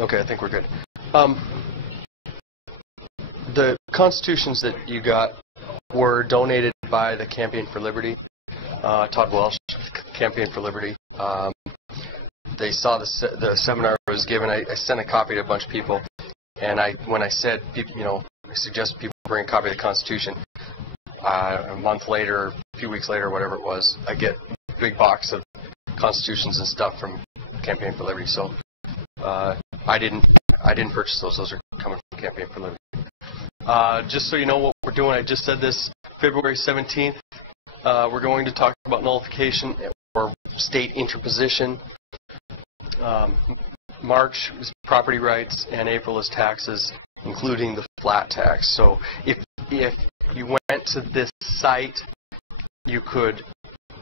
Okay, I think we're good. The constitutions that you got were donated by the Campaign for Liberty. Todd Welsh, Campaign for Liberty. They saw the seminar was given. I sent a copy to a bunch of people, and when I said, I suggested people bring a copy of the Constitution, a month later, a few weeks later, whatever it was, I get a big box of constitutions and stuff from Campaign for Liberty. So I didn't purchase those. Those are coming from Campaign for Liberty. Just so you know what we're doing, I just said this, February 17th, we're going to talk about nullification or state interposition. March is property rights, and April is taxes, including the flat tax. So if you went to this site, you could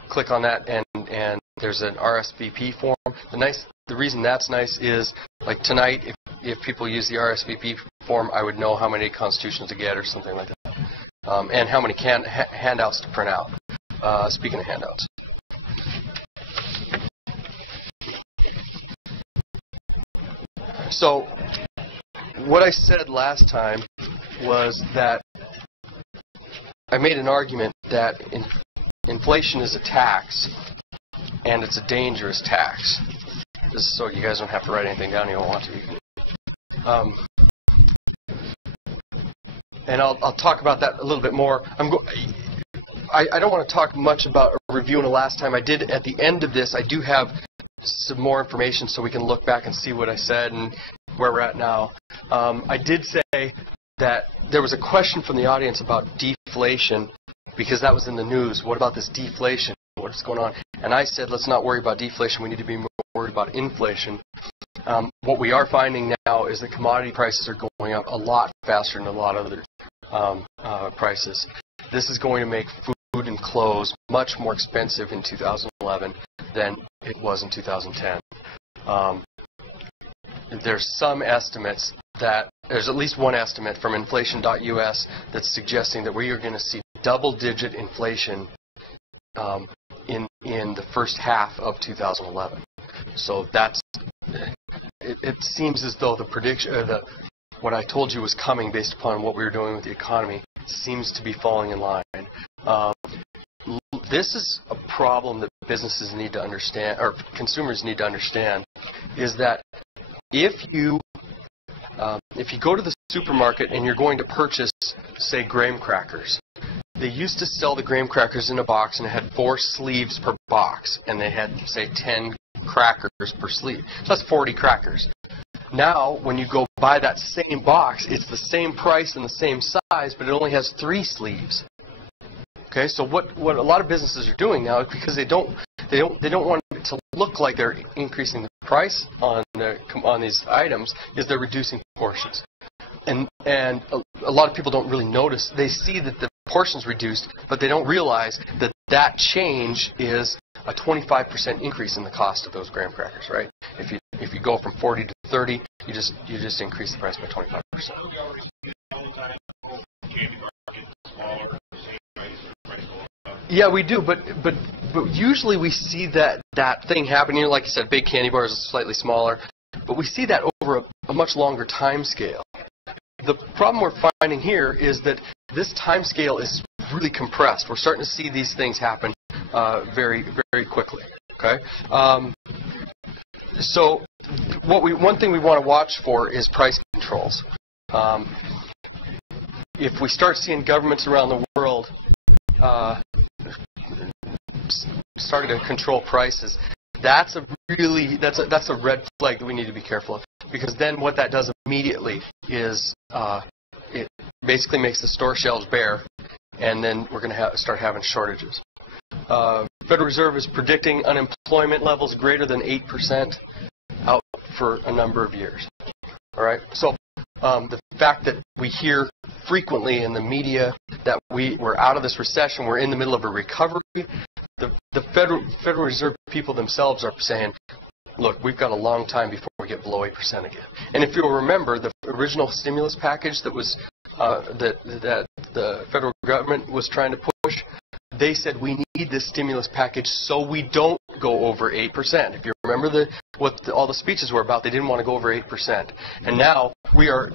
click on that, and there's an RSVP form. The reason that's nice is, like tonight, if people use the RSVP form, I would know how many constitutions to get or something like that, and how many handouts to print out. Speaking of handouts. So what I said last time was that I made an argument that inflation is a tax, and it's a dangerous tax. This is so you guys don't have to write anything down you don't want to. And I'll talk about that a little bit more. I don't want to talk much about reviewing the last time. I did at the end of this. I do have some more information so we can look back and see what I said and where we're at now. I did say that there was a question from the audience about deflation because that was in the news. What about this deflation? What's going on? And I said, let's not worry about deflation. We need to be more worried about inflation. What we are finding now is that commodity prices are going up a lot faster than a lot of other prices. This is going to make food and clothes much more expensive in 2011 than it was in 2010. There's some estimates that, there's at least one estimate from inflation.us that's suggesting that we are going to see double-digit inflation in the first half of 2011. So that's, it seems as though the prediction, what I told you was coming based upon what we were doing with the economy, seems to be falling in line. This is a problem that businesses need to understand, or consumers need to understand, is that if you go to the supermarket and you're going to purchase, say, graham crackers, they used to sell the graham crackers in a box, and it had 4 sleeves per box, and they had, say, 10 crackers per sleeve. So that's 40 crackers. Now, when you go buy that same box, it's the same price and the same size, but it only has 3 sleeves. Okay, so what a lot of businesses are doing now, because they don't want it to look like they're increasing the price on these items, is they're reducing portions. And a lot of people don't really notice. They see that the portions reduced, but they don't realize that that change is a 25% increase in the cost of those graham crackers, right? If you go from 40 to 30, you just increase the price by 25%. Yeah, we do, but usually we see that thing happen. You know, like you said, big candy bars are slightly smaller, but we see that over a much longer time scale. The problem we're finding here is that this time scale is really compressed. We're starting to see these things happen very, very quickly. Okay. So one thing we want to watch for is price controls. If we start seeing governments around the world starting to control prices, that's a red flag that we need to be careful of, because then what that does immediately is it basically makes the store shelves bare, and then we're going to start having shortages. Federal Reserve is predicting unemployment levels greater than 8% out for a number of years. All right, so the fact that we hear frequently in the media that we're out of this recession, we're in the middle of a recovery, the Federal Reserve people themselves are saying, look, we've got a long time before we get below 8% again. And if you'll remember, the original stimulus package that was that the federal government was trying to push, they said we need this stimulus package so we don't go over 8%. If you remember all the speeches were about, they didn't want to go over 8%. And now we are,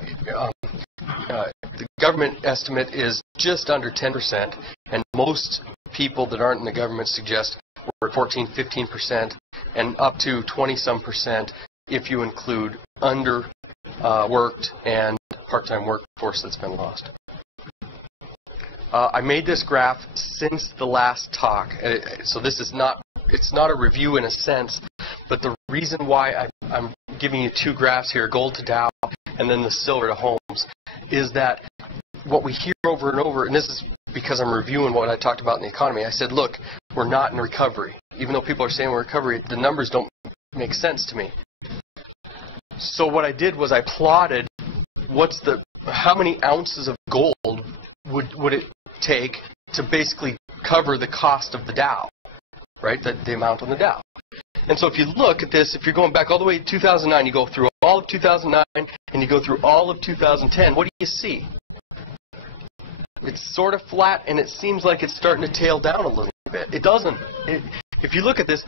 the government estimate is just under 10%, and most people that aren't in the government suggest we're at 14, 15%, and up to 20-some% if you include underworked and part-time workforce that's been lost. I made this graph since the last talk, so this is it's not a review in a sense, but the reason why I'm giving you two graphs here, gold to Dow and then the silver to homes, is that what we hear over and over, and this is because I'm reviewing what I talked about in the economy, I said, look, we're not in recovery. Even though people are saying we're in recovery, the numbers don't make sense to me. So what I did was I plotted how many ounces of gold would it take to basically cover the cost of the Dow, right? The amount on the Dow. And so if you look at this, if you're going back all the way to 2009, you go through all of 2009 and you go through all of 2010, what do you see? It's sort of flat, and it seems like it's starting to tail down a little bit. It doesn't. If you look at this,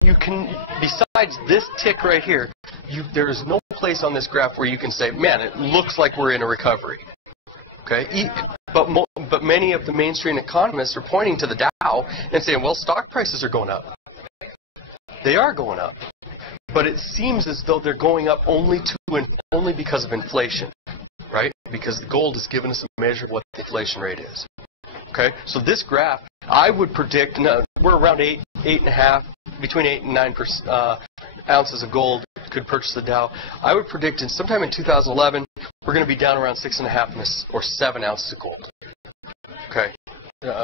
you can, besides this tick right here, there is no place on this graph where you can say, man, it looks like we're in a recovery. Okay, but many of the mainstream economists are pointing to the Dow and saying, well, stock prices are going up. They are going up, but it seems as though they're going up only because of inflation, right? Because the gold has given us a measure of what the inflation rate is. Okay, so this graph, I would predict, we're around 8.5, between 8 and 9 ounces of gold could purchase the Dow. I would predict sometime in 2011, we're going to be down around 6.5 or 7 ounces of gold. Okay,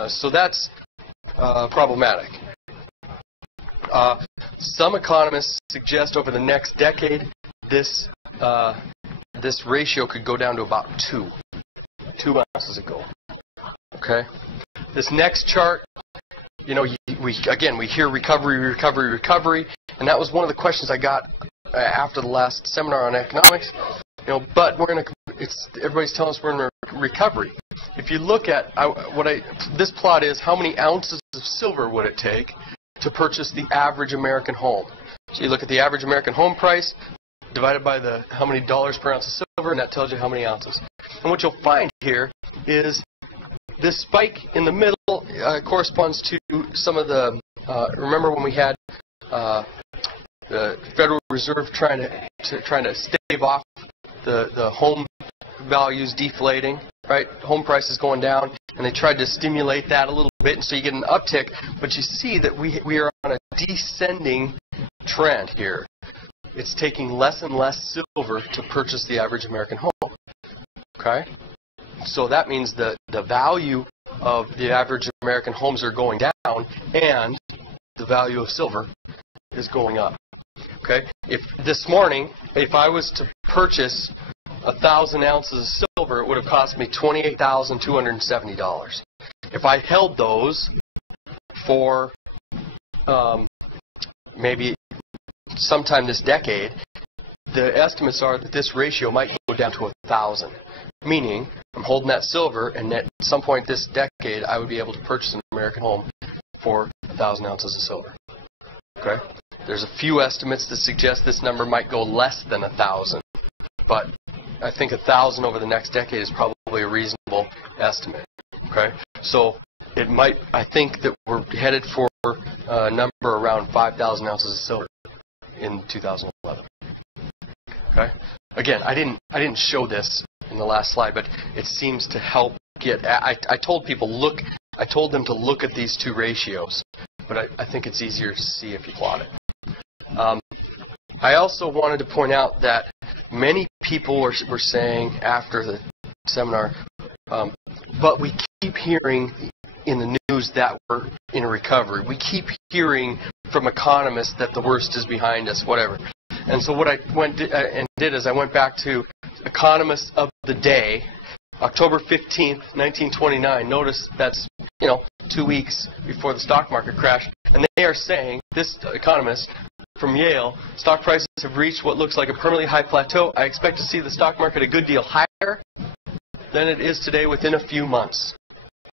so that's problematic. Some economists suggest over the next decade, this ratio could go down to about 2 ounces of gold. Okay, this next chart, we hear recovery, and that was one of the questions I got after the last seminar on economics. But everybody's telling us we're in a recovery. If you look at this plot is how many ounces of silver would it take to purchase the average American home. So you look at the average American home price divided by how many dollars per ounce of silver, and that tells you how many ounces. And what you'll find here is this spike in the middle corresponds to some of the, remember when we had the Federal Reserve trying to stave off the home values deflating, right? Home prices going down, and they tried to stimulate that a little bit, and so you get an uptick, but you see that we are on a descending trend here. It's taking less and less silver to purchase the average American home. Okay? So that means the value of the average American homes are going down, and the value of silver is going up. Okay? If this morning, if I was to purchase 1,000 ounces of silver, it would have cost me $28,270. If I held those for maybe sometime this decade, the estimates are that this ratio might go down to 1,000. Meaning, I'm holding that silver, and at some point this decade, I would be able to purchase an American home for 1,000 ounces of silver. Okay? There's a few estimates that suggest this number might go less than 1,000, but I think 1,000 over the next decade is probably a reasonable estimate. Okay? So I think that we're headed for a number around 5,000 ounces of silver in 2011. Okay? Again, I didn't show this in the last slide, but it seems to help get. I told them to look at these two ratios, but I think it's easier to see if you plot it. I also wanted to point out that many people were saying after the seminar, but we keep hearing in the news that we're in a recovery. We keep hearing from economists that the worst is behind us, whatever. And so what I did is I went back to Economists of the Day, October 15th, 1929. Notice that's 2 weeks before the stock market crashed, and they are saying, this economist from Yale, stock prices have reached what looks like a permanently high plateau. I expect to see the stock market a good deal higher than it is today within a few months.